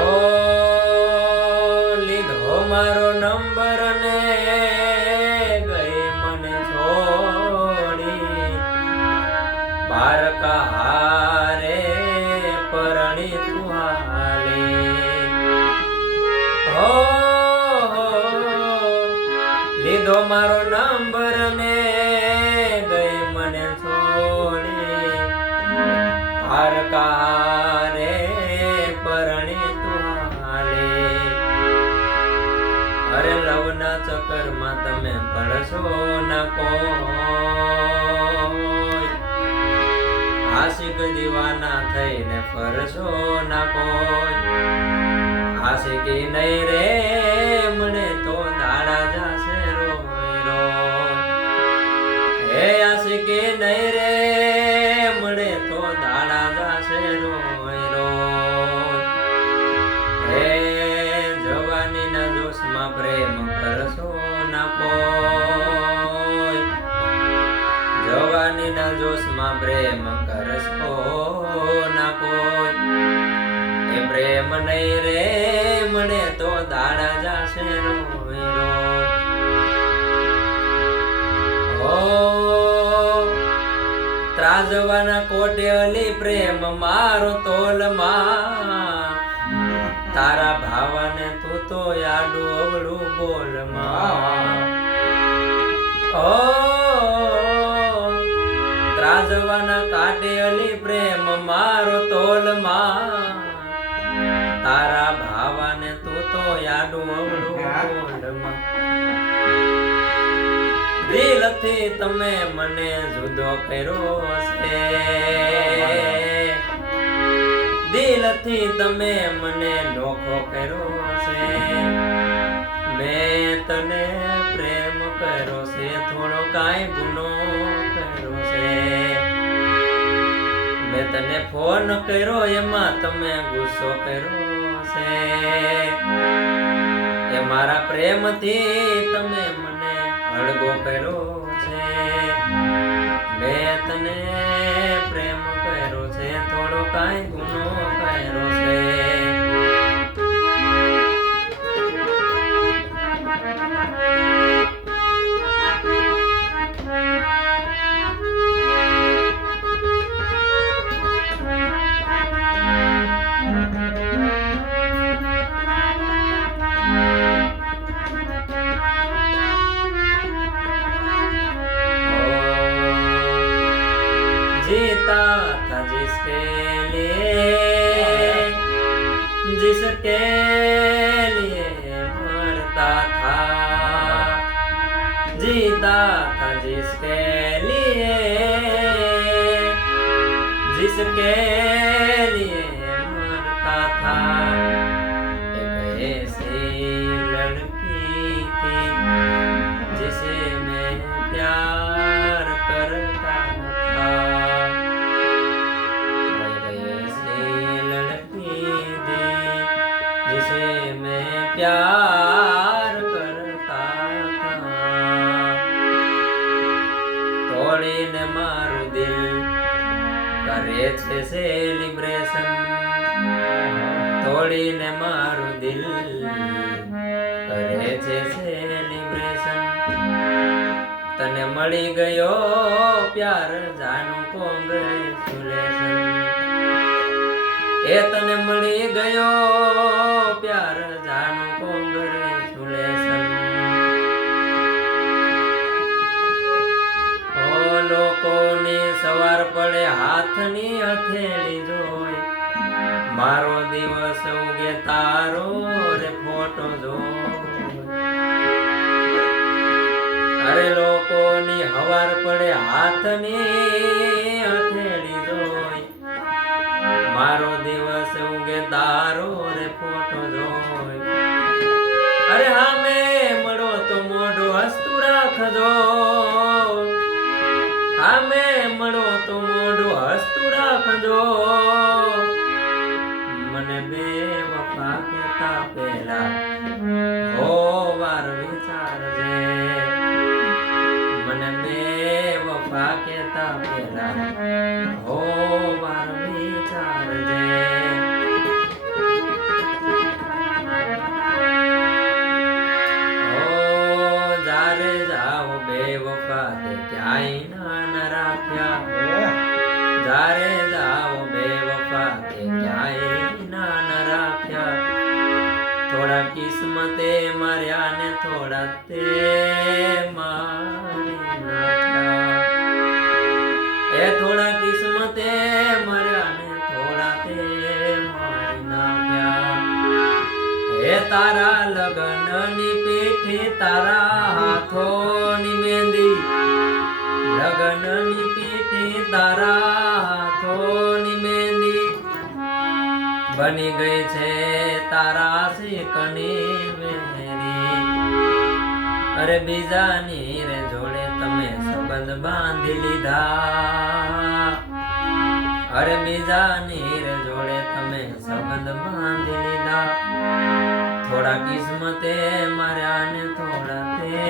ઓ લીધો મારો નંબર ને ગઈ મને છોડી, બાર કહારે પરણી તું હાલી. હો લીધો મારો નંબર ને ગઈ મને છોડી, બાર કહારે પરણી તું હાલી. અરે લવના ચક્કરમાં તમે ભળશો ના કોઈ, આશિક દીવાના થઈને ફરશો ના કોઈ. આશિકી નહીં રે મને તો દાડા જાશે રોય રોય. હે આશિકી નહીં રે મને તો દાડા જાશે રોય રોય. હે જવાનીના જોશમાં પ્રેમ કરશો ના કોઈ, જવાનીના જોશમાં પ્રેમ કરશો ના કોઈ. એ પ્રેમ નહીં રે મને તો દાડા જાશે રોય રોય. હો ત્રાજવાના કોટે અલી પ્રેમ મારો તોલમાં, તારા ભાવાને તું તો આડું અવળું બોલમાં. ઓ ત્રાજવાના કાટે અલી પ્રેમ મારો તોલમાં, તારા ભાવાને તું તો આડું અવળું બોલમાં. દિલથી તમે મને જુદો કર્યો છે, દિલથી તમે મને નોખો કર્યો છે. મેં તને પ્રેમ કર્યો છે, થોડો કાંઈ ગુનો કર્યો છે. મેં તને ફોન કર્યો એમાં તમે ગુસ્સો કર્યો છે. એ મારા પ્રેમથી તમે મને અડગો કર્યો છે. મેં તને પ્રેમ કર્યો છે, થોડો કાંઈ ગુનો કર્યો છે. जीता था जिसके लिए मरता था, जीता था जिसके लिए मरता था. एक ऐसी लड़की थी जिसे मैं प्यार करता था. जिसे मैं प्यार करता था. તોડીને મારું દિલ કરે છે સેલિબ્રેશન, તોડીને મારું દિલ કરે છે સેલિબ્રેશન. તને મળી ગયો પ્યાર જાનું કોંગ્રેચ્યુલેશન. એ તને મળી ગયો પ્યાર જાનું કોંગ્રેચ્યુલેશન. ઓ લોકોની સવાર પડે હાથની હથેળી જોઈ, મારો દિવસ ઉગે તારો રે ફોટો જોઈ. અરે લોકોની હવાર પડે હાથની હથેળી જોઈ, મારો દિવસ ઉગે તારો રે ફોટો જોઈ. અરે હામે મળો તો મોઢું હસતું રાખજો, હામે મળો તો મોઢું હસતું રાખજો. મને બે વફા કહેતા પહેલા હો વાર વિચારજે. મને બે વફા કહેતા પહેલા હો વાર વિચારજે. જ્યારે જાઓ બેવફા તે ક્યાંય ના ન રાખ્યા થોડા કિસ્મતે માર્યા ને થોડા તે મારી નાખ્યા એ થોડા કિસ્મતે માર્યા ને થોડા તે મારી નાખ્યા એ તારા લગનની પીઠી તારા હાથોની મહેંદી લગનની પીઠી તારા હાથોની મહેંદી બની ગઈ છે તારા શીકની મેરી અરે બીજાની રે જોડે તમે સંબંધ બાંધી લીધા અરે બીજાની રે જોડે તમે સંબંધ બાંધી લીધા થોડા કિસ્મતે માર્યા ને થોડા તે